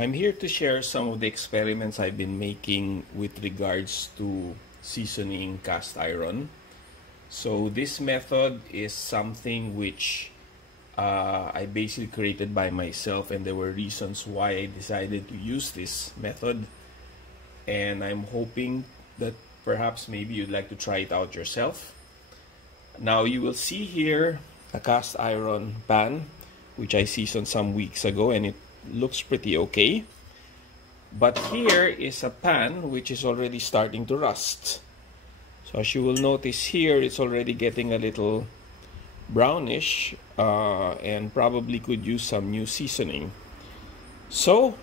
I'm here to share some of the experiments I've been making with regards to seasoning cast iron. So this method is something which I basically created by myself, and there were reasons why I decided to use this method, and I'm hoping that perhaps maybe you'd like to try it out yourself. Now you will see here a cast iron pan which I seasoned some weeks ago, and it looks pretty okay. But here is a pan which is already starting to rust. So as you will notice here, it's already getting a little brownish and probably could use some new seasoning. So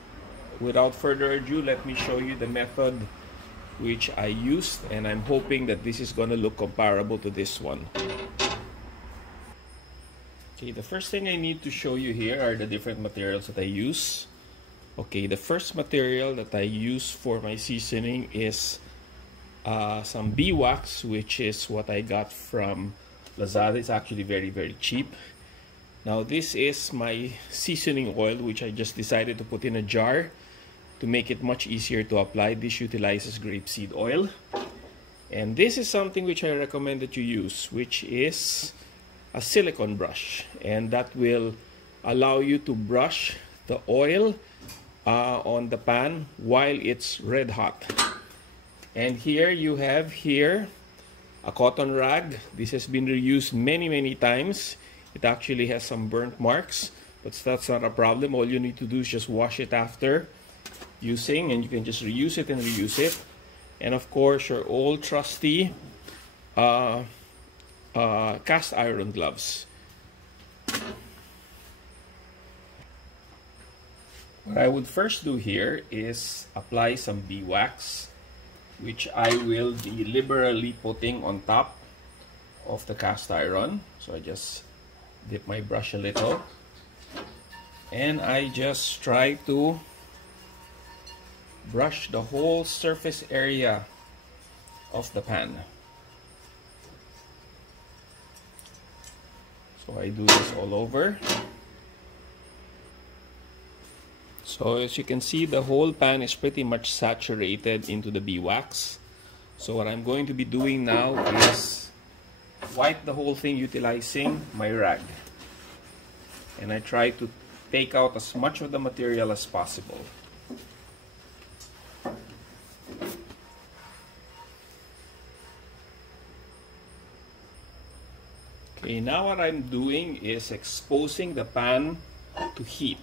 without further ado, let me show you the method which I used, and I'm hoping that this is going to look comparable to this one. Okay, the first thing I need to show you here are the different materials that I use. Okay, the first material that I use for my seasoning is some beeswax, which is what I got from Lazada. It's actually very cheap. Now this is my seasoning oil, which I just decided to put in a jar to make it much easier to apply. This utilizes grapeseed oil. And this is something which I recommend that you use, which is a silicone brush, and that will allow you to brush the oil on the pan while it's red hot. And here you have a cotton rag. This has been reused many times. It actually has some burnt marks, but that's not a problem. All you need to do is just wash it after using, and you can just reuse it and reuse it. And of course, your old trusty cast iron gloves. What I would first do here is apply some beeswax, which I will be liberally putting on top of the cast iron. So I just dip my brush a little, and I just try to brush the whole surface area of the pan. So I do this all over. So as you can see, the whole pan is pretty much saturated into the beeswax. So what I'm going to be doing now is wipe the whole thing utilizing my rag. And I try to take out as much of the material as possible. Okay, now what I'm doing is exposing the pan to heat,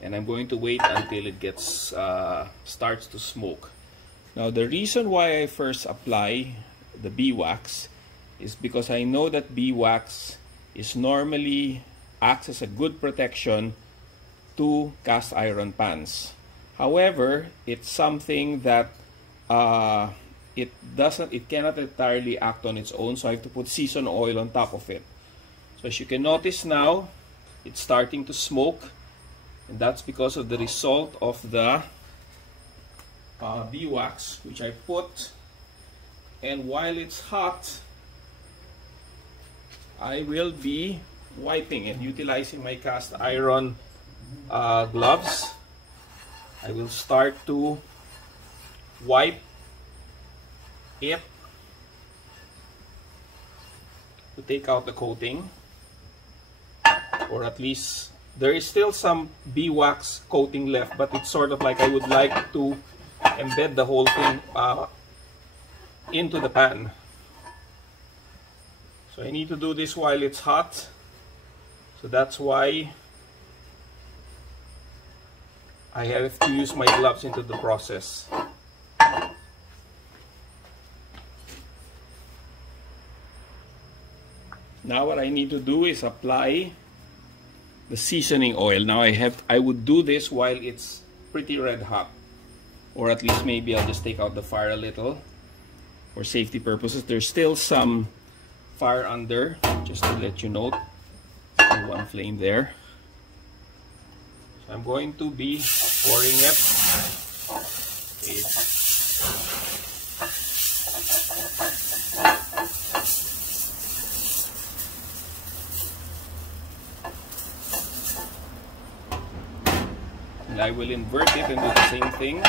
and I'm going to wait until it gets starts to smoke. Now the reason why I first apply the beeswax is because I know that beeswax is normally acts as a good protection to cast iron pans. However, it's something that it cannot entirely act on its own, so I have to put seasoned oil on top of it. So as you can notice now, it's starting to smoke, and that's because of the result of the beeswax which I put. And while it's hot, I will be wiping and utilizing my cast iron gloves. I will start to wipe it to take out the coating, or at least there is still some beeswax coating left, but it's sort of like I would like to embed the whole thing into the pan. So I need to do this while it's hot, so that's why I have to use my gloves into the process. Now what I need to do is apply the seasoning oil. Now I would do this while it's pretty red hot, or at least maybe I'll just take out the fire a little for safety purposes. There's still some fire under, just to let you know. Still one flame there. So I'm going to be pouring it. Okay. And I will invert it and do the same thing.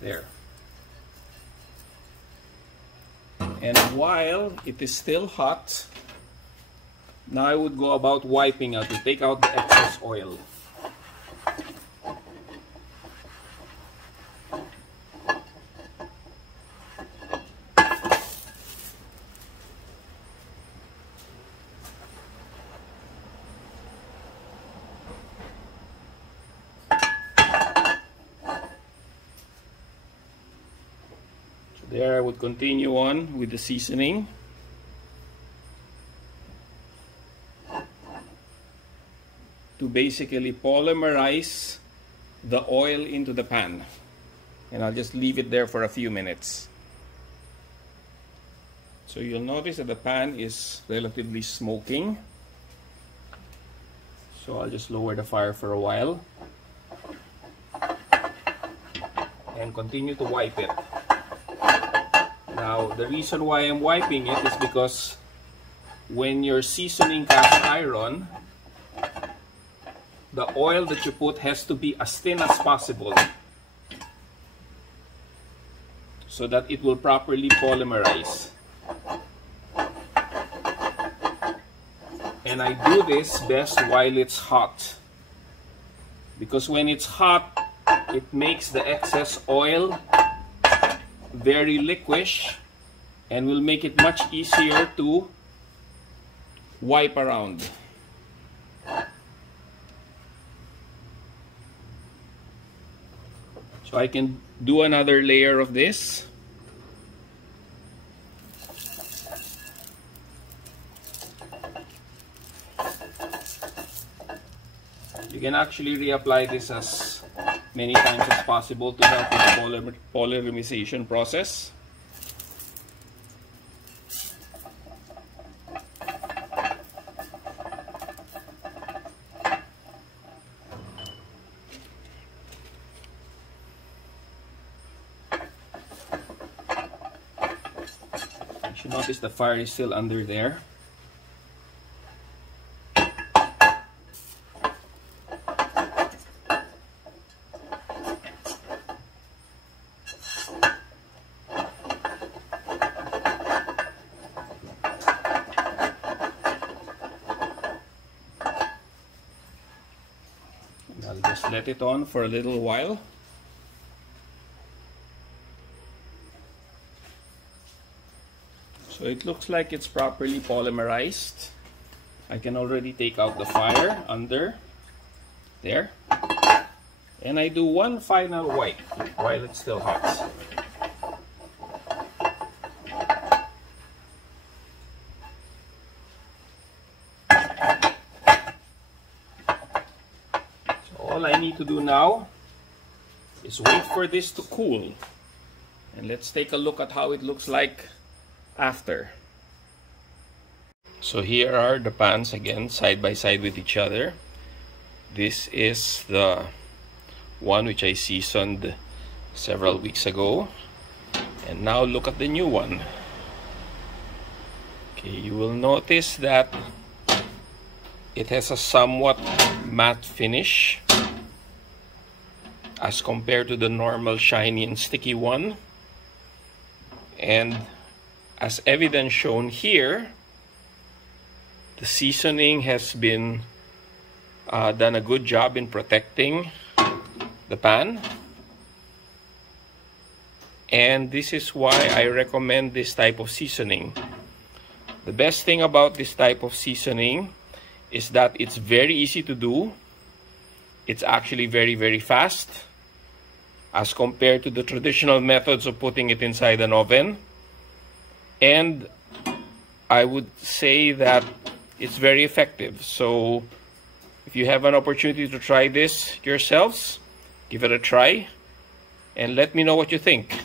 There. And while it is still hot, now I would go about wiping out to take out the excess oil. There, I would continue on with the seasoning. To basically polymerize the oil into the pan. And I'll just leave it there for a few minutes. So you'll notice that the pan is relatively smoking. So I'll just lower the fire for a while. And continue to wipe it. Now, the reason why I'm wiping it is because when you're seasoning cast iron, the oil that you put has to be as thin as possible so that it will properly polymerize. And I do this best while it's hot, because when it's hot, it makes the excess oil very liquish and will make it much easier to wipe around. So I can do another layer of this. You can actually reapply this as many times as possible to help with the polymerization process. You should notice the fire is still under there. I'll just let it on for a little while. So it looks like it's properly polymerized. I can already take out the fire under there. And I do one final wipe while it's still hot. All I need to do now is wait for this to cool. And let's take a look at how it looks like after. So here are the pans again, side by side with each other. This is the one which I seasoned several weeks ago. And now look at the new one. Okay, you will notice that it has a somewhat matte finish as compared to the normal shiny and sticky one. And as evidence shown here, the seasoning has been done a good job in protecting the pan. And this is why I recommend this type of seasoning. The best thing about this type of seasoning is that it's very easy to do. It's actually very, very fast as compared to the traditional methods of putting it inside an oven. And I would say that it's very effective. So if you have an opportunity to try this yourselves, give it a try and let me know what you think.